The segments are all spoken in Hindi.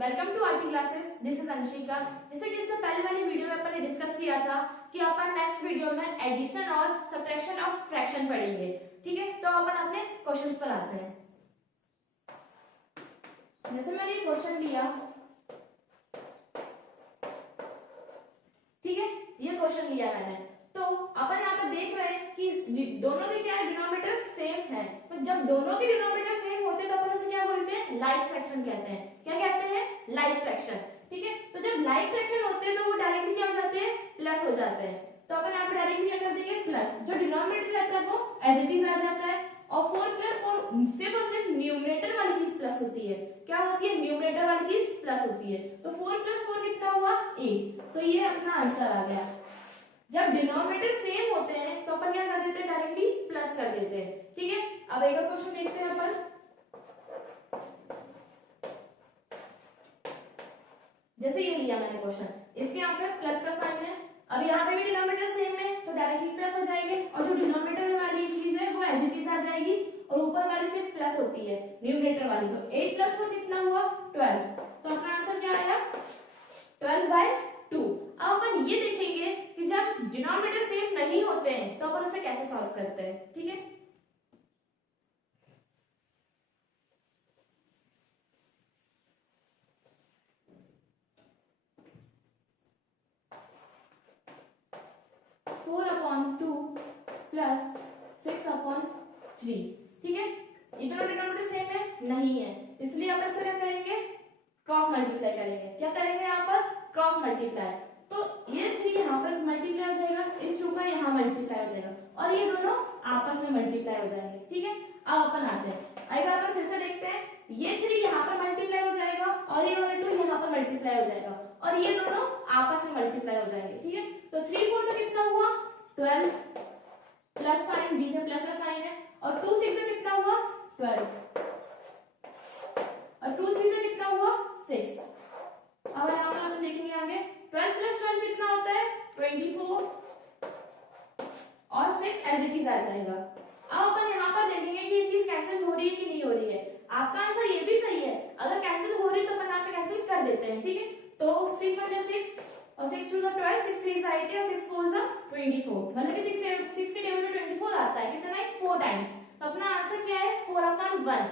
Welcome to RT classes. This is Anshika. जैसे कि इससे पहले वाली वीडियो में अपन ने डिस्कस किया था कि अपन नेक्स्ट वीडियो में एडिशन और सब्ट्रैक्शन ऑफ फ्रैक्शन पढ़ेंगे। ठीक है, तो अपन अपने क्वेश्चंस पर आते हैं। जैसे मैंने ये क्वेश्चन लिया, ठीक है, ये क्वेश्चन लिया मैंने, तो अपन यहाँ पर देख रहे हैं कि दोनों के क्या है, डिनोमिनेटर सेम है। तो जब दोनों के डिनोमिनेटर सेम होते हैं तो अपन उसे क्या बोलते हैं, लाइक फ्रैक्शन कहते हैं। क्या कहते हैं, लाइक फ्रैक्शन। ठीक है, तो जब लाइक फ्रैक्शन होते हैं तो वो डायरेक्टली क्या हो जाते हैं, प्लस हो जाते हैं। तो अपन यहाँ पे डायरेक्टली क्या कर देंगे, प्लस। जो डिनोमिनेटर रहता है वो एज इट इज आ जाता है और 4 प्लस और सिर्फ न्यूमरेटर वाली चीज प्लस होती है। क्या होती है, न्यूमरेटर वाली चीज प्लस होती है। तो 4 प्लस 4 कितना हुआ, 8। तो ये अपना आंसर आ गया। जब डिनोमिनेटर सेम होते हैं तो अपन क्या कर देते हैं, डायरेक्टली प्लस कर देते हैं। ठीक है, अब एक और क्वेश्चन देखते हैं अपन। जैसे ये लिया मैंने क्वेश्चन, इसके यहाँ पे प्लस का साइन है। अब यहाँ पे भी डिनोमिनेटर सेम है तो डायरेक्टली प्लस हो जाएंगे और जो डिनोमिनेटर वाली चीज है वो एज इट इज आ जाएगी और ऊपर वाली से प्लस होती है, न्यूमरेटर वाली। तो 8 प्लस 4 कितना हुआ, 12। तो अपना आंसर क्या आया, 12/2। अब अपन ये देखेंगे कि जब डिनोमिनेटर सेम नहीं होते हैं तो अपन उसे कैसे सॉल्व करते हैं। ठीक है, फोर अपॉन 2 प्लस 6/3। ठीक है, इतना डिनोमिनेटर सेम है, नहीं है, इसलिए अपन से क्या करेंगे, क्रॉस मल्टीप्लाई करेंगे। क्या करेंगे यहाँ पर, क्रॉस मल्टीप्लाई। तो ये 3 यहाँ पर मल्टीप्लाई हो जाएगा, इस 2 का यहाँ मल्टीप्लाई हो जाएगा और ये दोनों आपस में मल्टीप्लाई हो जाएंगे। ठीक है, अब अपन आते हैं, अगर अपन फिर से देखते हैं, ये 3 यहाँ पर मल्टीप्लाई हो जाएगा और ये वाला 2 यहाँ पर मल्टीप्लाई हो जाएगा और ये दोनों आपस में मल्टीप्लाई हो जाएंगे। ठीक है, तो 3 4 से कितना हुआ, 12 प्लस साइन, बीच में प्लस का साइन है, और 2 6 से कितना हुआ, 12 और 2 3 से कितना हुआ, 6। अब यहाँ पर हम देखेंगे आगे, 12 प्लस 12 कितना होता है, 24 और 6 एज इट इज आ जाएगा। अब अपन यहाँ पर देखेंगे कि ये चीज कैंसिल हो रही है कि नहीं हो रही है। आपका आंसर ये भी सही है, अगर कैंसिल हो रही है तो अपन यहाँ पे कैंसिल कर देते हैं। ठीक है, तो 6 1 6 और 6 2 12, 6 3 18 और 6 4 24। मतलब कि 6 के टेबल में 24 आता है, कितना है, 4 टाइम्स। तो अपना आंसर क्या है, 4/1।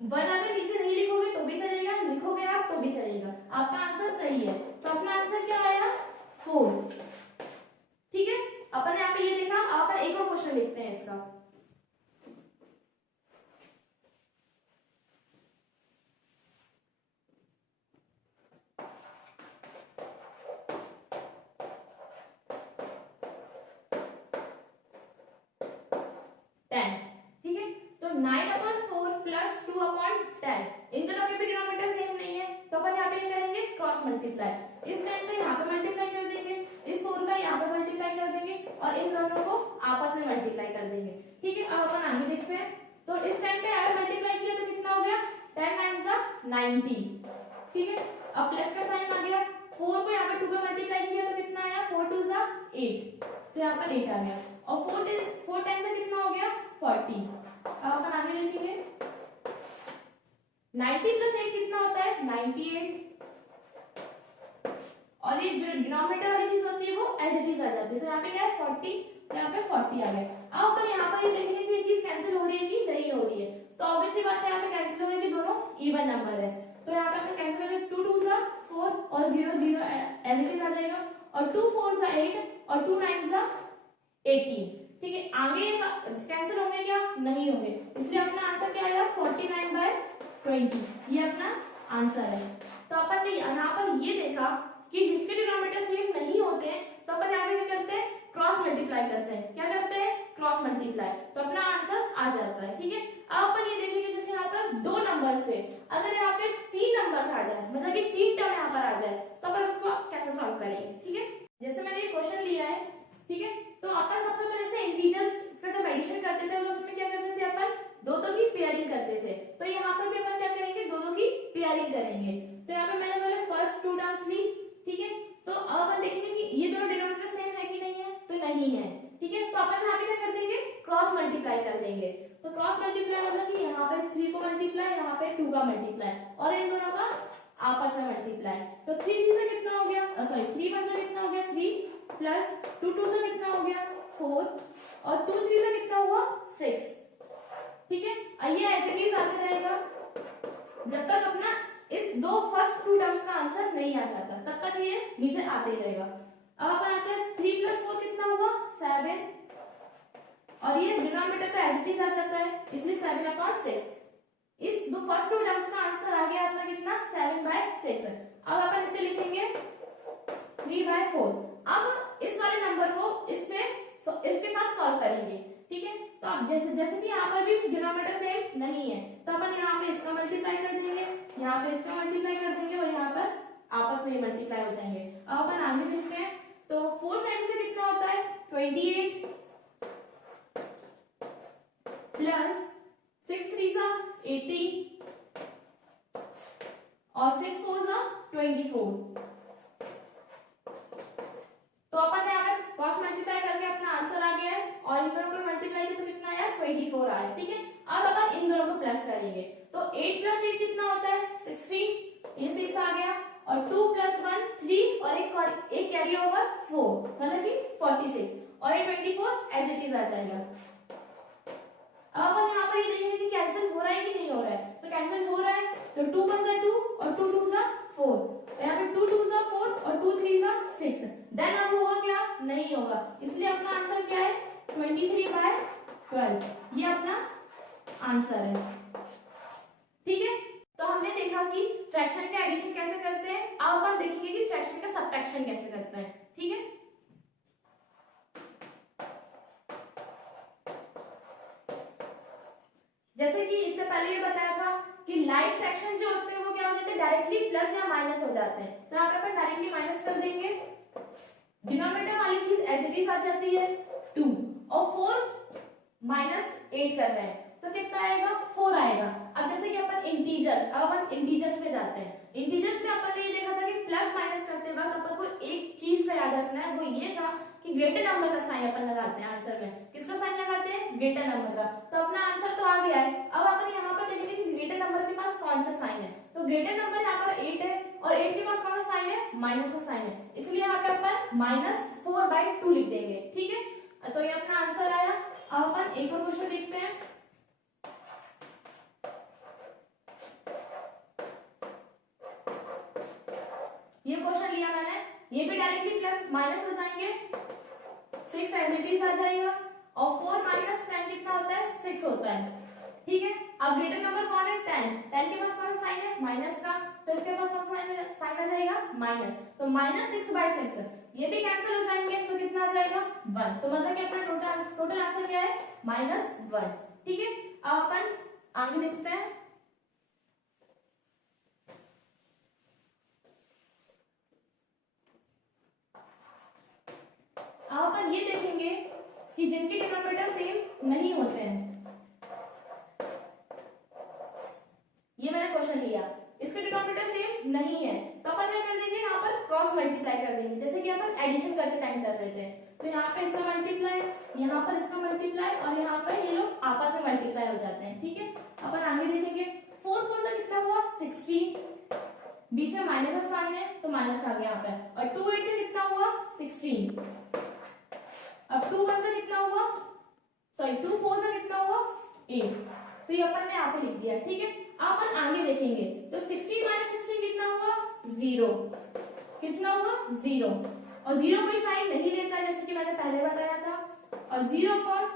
1 अगर नीचे नहीं लिखोगे तो भी चलेगा, लिखोगे आप तो भी चलेगा, आपका आंसर सही है। तो अपना आंसर क्या आया, 4। ठीक है, अपन यहाँ पे ये देखा। अब अपन एक और क्वेश्चन देखते हैं इसका। ठीक है, तो 9/4 प्लस 2/10, इन दोनों के भी डिनोमिनेटर सेम नहीं है तो अपन यहाँ पे क्या करेंगे, क्रॉस मल्टीप्लाई। इस 10 को यहाँ पे मल्टीप्लाई कर देंगे, इस 4 का यहाँ पे मल्टीप्लाई कर देंगे और इन दोनों को आपस में मल्टीप्लाई कर देंगे। ठीक है, अब अपन आगे देखते हैं। तो इस 10 का यहाँ पे मल्टीप्लाई किया तो कितना हो गया, 10 9 90। ठीक है, अब प्लस का साइन आ गया, 4 को यहाँ पे 2 का मल्टीप्लाई किया तो कितना आया, 4 2 8, तो यहाँ पर 8 आ गया और 4 10 से कितना हो गया, 40। अब अपन आगे देखेंगे, 90 प्लस 8 कितना होता है, 98 और ये जो डिनोमिनेटर वाली चीज होती है वो एज इट इज आ जाती है। तो यहाँ पे क्या है, 40, यहाँ पे 40 आ गया। अब अपन यहाँ पर ये देखेंगे कि ये चीज कैंसिल हो रही है कि नहीं हो रही है। तो ऑब्वियसली बात है, यहाँ पे कैंसिल हो रही है, दोनों इवन नंबर है। तो यहाँ पे अपन कैंसिल करेंगे, 2 2 4 और 0 0 एज इट इज आ जाएगा और 2 4 8 और 2 9 18। ठीक है, आगे कैंसिल होंगे क्या, नहीं होंगे, इसलिए अपना आंसर क्या आएगा, 49/20। ये अपना आंसर है। तो अपन ने यहाँ पर ये देखा कि जिसके डिनोमिनेटर सेम नहीं होते हैं तो अपन यहाँ पे क्या करते हैं, क्रॉस मल्टीप्लाई करते हैं। क्या करते हैं, क्रॉस मल्टीप्लाई, तो अपना आंसर आ जाता है। ठीक है, अब अपन ये देखेंगे, जैसे यहाँ पर 2 नंबर से अगर यहाँ पे 3 नंबर्स आ जाए, मतलब कि 3 टर्म यहाँ पर आ जाए, तो अपन उसको कैसे सॉल्व करेंगे। ठीक है, जैसे मैंने ये क्वेश्चन लिया है, ठीक है, तो अपन सबसे पहले से इंटीजर्स का जब एडिशन करते थे तो उसमें क्या करते थे, अपन 2 की पेयरिंग करते थे। तो यहाँ पर भी अपन क्या करेंगे, 2 की पेयरिंग करेंगे। तो यहाँ पे मैंने पहले फर्स्ट 2 टर्म्स ली। ठीक है, तो अब अपन देखेंगे कि ये दोनों डिनोमिनेटर सेम है कि नहीं है, तो नहीं है। ठीक है, तो अपन यहाँ पे क्या कर देंगे, क्रॉस मल्टीप्लाई कर देंगे। तो क्रॉस मल्टीप्लाई मतलब कि यहाँ पे 3 को मल्टीप्लाई, यहाँ पे 2 का मल्टीप्लाई और इन दोनों का आपस प्लस 2 2 से कितना हो गया 4 और 2 3 से कितना हुआ 6। ठीक है, आइए ऐसे ही आते रहेगा जब तक अपना इस दो फर्स्ट टू टर्म्स का आंसर नहीं आ जाता तब तक ये नीचे आते ही रहेगा। अब अपन आते हैं 3 + 4 कितना हुआ 7 और ये डिनोमिनेटर का एज इट इज आ जाता है इसलिए 7/6। इस दो फर्स्ट टू टर्म्स का आंसर आ गया अपना कितना 7/6। अब अपन इसे लिखेंगे 3/4। अब इस वाले नंबर को इसके साथ सॉल्व करेंगे। ठीक है, तो अब जैसे कि यहाँ पर भी डिनोमिनेटर सेम नहीं है तो अपन यहाँ पे इसका मल्टीप्लाई कर देंगे, यहाँ पे इसका मल्टीप्लाई कर देंगे और यहाँ पर आपस में मल्टीप्लाई हो जाएंगे। अब अपन आगे देखते हैं तो 4 7 से कितना होता है 28 प्लस 6 3 सा 80 और 6 4 सा 24। तो अपन ने यहाँ पे क्रॉस मल्टीप्लाई करके अपना आंसर आ गया है और इन दोनों को मल्टीप्लाई किया तो कितना आया 24 आया। ठीक है, अब अपन इन दोनों को प्लस करेंगे तो 8 + 8 कितना होता है 16, ये 6 आ गया और 2 + 1 3 और एक कैरी ओवर 4 मतलब कि 46 और ये 24 एज इट इज आ जाएगा। अब अपन यहाँ पर ये देखेंगे कि कैंसिल हो रहा है कि नहीं हो रहा है, तो कैंसिल हो रहा है तो 2 × 1 = 2 और 2 × 2 = 4, यहाँ पे 2 × 2 = 4 और 2 × 3 = 6। देन अब होगा क्या नहीं होगा, इसलिए अपना आंसर क्या है 23/12, ये अपना आंसर है। ठीक है, तो हमने देखा कि फ्रैक्शन का एडिशन कैसे करते हैं, अब अपन देखेंगे कि फ्रैक्शन का सब्ट्रैक्शन कैसे करते हैं। ठीक है, जैसे कि इससे पहले ये बताया था कि लाइक फ्रैक्शन जो होते हैं वो क्या हो जाते हैं डायरेक्टली प्लस या माइनस हो जाते हैं, तो यहाँ पे अपन डायरेक्टली माइनस कर देंगे, डिनोमिनेटर वाली चीज एज इट इज आ जाती है 2 और 4 - 8 कर रहे हैं तो कितना आएगा 4 आएगा। अब जैसे कि अपन इंटीजर्स, अब अपन इंटीजर्स में जाते हैं। इंटीजर्स में अपन ने ये देखा था कि प्लस माइनस करते वक्त अपन को एक चीज का याद रखना है, वो ये था कि ग्रेटर नंबर का साइन अपन लगाते हैं आंसर में। किसका साइन लगाते हैं ग्रेटर नंबर का, तो अपना आंसर तो आ गया है। अब अपन यहाँ पर देखेंगे कि ग्रेटर नंबर के पास कौन सा साइन है, तो ग्रेटर नंबर यहाँ पर 8 है और 8 के पास कौन सा साइन है माइनस का साइन है, इसलिए यहाँ पे अपन -4/2 लिख देंगे। ठीक है, तो ये अपना आंसर आया। अब अपन एक और क्वेश्चन देखते हैं। ये क्वेश्चन लिया मैंने, ये भी डायरेक्टली प्लस माइनस हो जाएंगे, 6 एज इट इज आ जाएगा और 4 - 10 कितना होता है 6 होता है। ठीक है, अब ग्रेटर नंबर कौन है 10 के पास कौन सा साइन है माइनस का, तो इसके पास कौन सा साइन आ जाएगा माइनस, तो -6/6 ये भी कैंसिल हो जाएंगे तो कितना आ जाएगा 1, तो मतलब कि अपना टोटल आंसर क्या है -1। ठीक है, अब अपन आगे देखते हैं। अब अपन ये देखेंगे कि जिनके डिनोमिनेटर सेम नहीं होते हैं, ये मैंने क्वेश्चन लिया, इसके डिनोमिनेटर सेम नहीं है तो अपन क्या कर देंगे यहाँ पर क्रॉस मल्टीप्लाई कर देंगे, जैसे कि अपन एडिशन करते टाइम कर रहे थे। तो यहाँ पे इसका मल्टीप्लाई, यहाँ पर इसका मल्टीप्लाई और यहाँ पर ये लोग आपस में मल्टीप्लाई हो जाते हैं। ठीक है, अपन आगे देखेंगे 4 4 से कितना हुआ 16, बीच में माइनस का साइन है तो माइनस आ गया यहाँ पे, और 2 8 से कितना हुआ 16, अब 2 1 से कितना हुआ 2 4 से कितना हुआ 8, तो ये अपन ने यहाँ पे लिख दिया। ठीक है, अपन आगे देखेंगे तो 16 - 16 कितना हुआ 0, कितना हुआ 0 और 0 कोई साइन नहीं लेता जैसे कि मैंने पहले बताया था, और 0/8।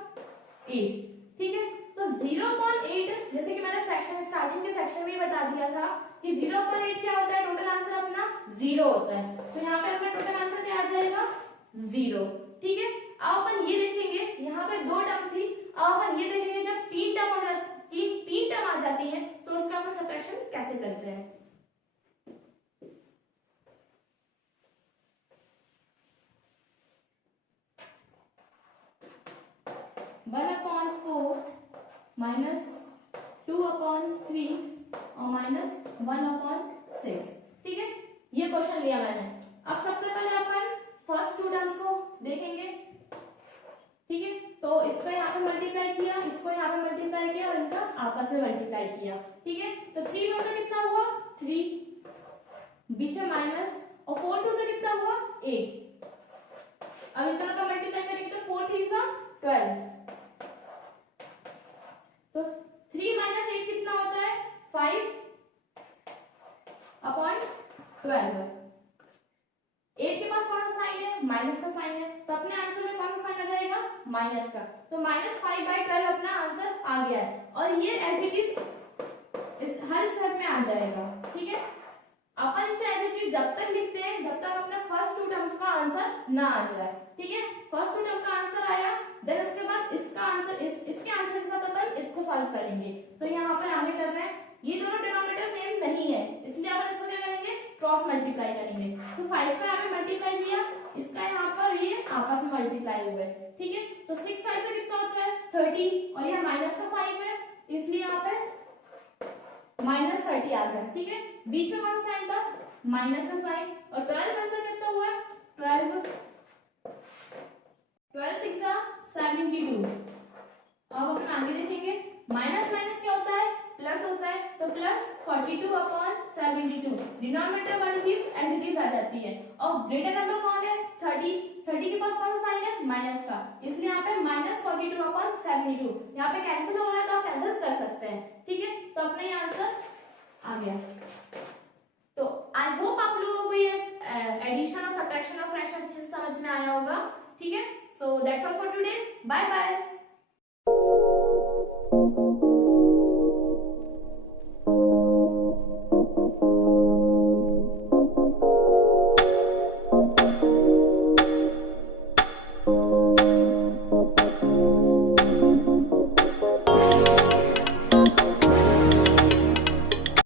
ठीक है, तो 0/8 जैसे कि मैंने फ्रैक्शन स्टार्टिंग के फ्रैक्शन में ही बता दिया था कि 0/8 क्या होता है, टोटल आंसर अपना 0 होता है, तो यहाँ पे अपना टोटल आंसर क्या आ जाएगा 0। ठीक है, अब अपन ये देखेंगे यहाँ पे 2 टर्म थी, अब अपन ये देखेंगे जब 3 टर्म आ जाती है तो उसका अपन सब्ट्रैक्शन कैसे करते हैं। 1/4 -2/3 और -1/6। ठीक है, ये क्वेश्चन लिया मैंने। अब सबसे पहले अपन फर्स्ट 2 टर्म्स को देखेंगे। ठीक है, तो इसको यहाँ पे मल्टीप्लाई किया, इसको यहाँ पे मल्टीप्लाई किया और इनका आपस में मल्टीप्लाई किया। ठीक है, तो 3 में से कितना हुआ 3, बीच में माइनस, और 4 2 से कितना हुआ 8, 12। तो 3 माइनस 8 कितना होता है? 5/12। 8 के पास कौन सा साइन है? माइनस का साइन है, तो अपने आंसर में कौन सा साइन आ जाएगा? माइनस का। तो -5/12 अपना आंसर आ गया है, और ये एज इट इज हर स्टेप में आ जाएगा। ठीक है, अपन इसे एज इट इज जब तक लिखते हैं जब तक अपना फर्स्ट टू टर्म्स का आंसर ना आ जाए। ठीक है, फर्स्ट टू टर्म का आंसर आया, देन उसके बाद इसका आंसर इसके आंसर के साथ अपन इसको सॉल्व करेंगे। तो यहाँ पर आगे कर रहे हैं, ये दोनों डिनोमिनेटर सेम नहीं है, इसलिए अपन इसको क्या करेंगे? क्रॉस मल्टीप्लाई करेंगे। तो 5 पे आगे मल्टीप्लाई किया, इसका यहाँ पर ये आपस में मल्टीप्लाई हुए। ठीक है, तो 6 5 से कितना होता है? 30, और यहाँ माइनस का 5 है, इसलिए यहाँ पे -30 आ गया। ठीक है, बीच में कौन सा साइन था? माइनस का साइन, और 12 आंसर कितना हुआ? 12 6 72। अब अपन आगे देखेंगे, माइनस माइनस क्या होता है? प्लस होता है, तो +42/72। डिनोमिनेटर वाली चीज एज इट इज आ जाती है, और ग्रेटर नंबर कौन है? 30। 30 के पास कौन सा साइन है? माइनस का, इसलिए यहाँ पे -42/72। यहाँ पे कैंसिल हो रहा है तो आप कैंसिल कर सकते हैं। ठीक है, तो अपना ये आंसर आ गया। तो आई होप आप लोगों को ये एडिशन और सब्ट्रैक्शन और फ्रैक्शन अच्छे से समझ में आया होगा। ठीक है, so that's all for today, bye bye.